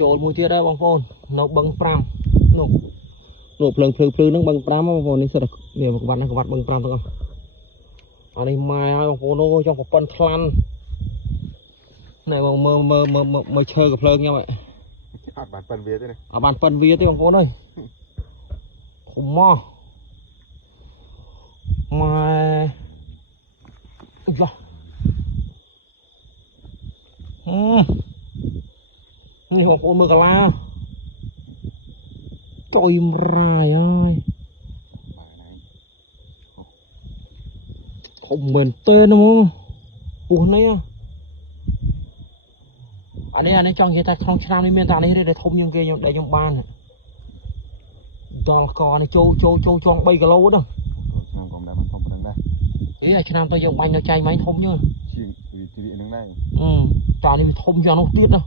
ចូលមួយទៀតដែរបងប្អូននៅបឹង5នោះភ្លើងហ្នឹងបឹង5បងប្អូននេះសិតនេះក្បាត់បឹង5ទាំងអស់អានេះម៉ែហើយបងប្អូនអូចង់ប្រព័ន្ធថ្លាន់ណែបងមើលឈើកភ្លើងខ្ញុំអត់បានប៉ិនវាទេអត់បានប៉ិនវាទេបងប្អូនអើយខំមកម៉ែចុះនេះបងប្អូនមើលកាឡាចុយរាយហើយខំមែនទេណាមកពោះនេះអានេះចង់និយាយថាក្នុងឆ្នាំនេះមានតែនេះទេធំជាងគេខ្ញុំបានដល់កនេះចូលចង់3គីឡូហ្នឹងឆ្នាំក៏មិនដែរធំប៉ុណ្ណឹងដែរឆ្នាំទៅយើងបាញ់នៅចៃបាញ់ធំយឺជាងហ្នឹងដែរតោះនេះវាធំជាងនោះទៀតណា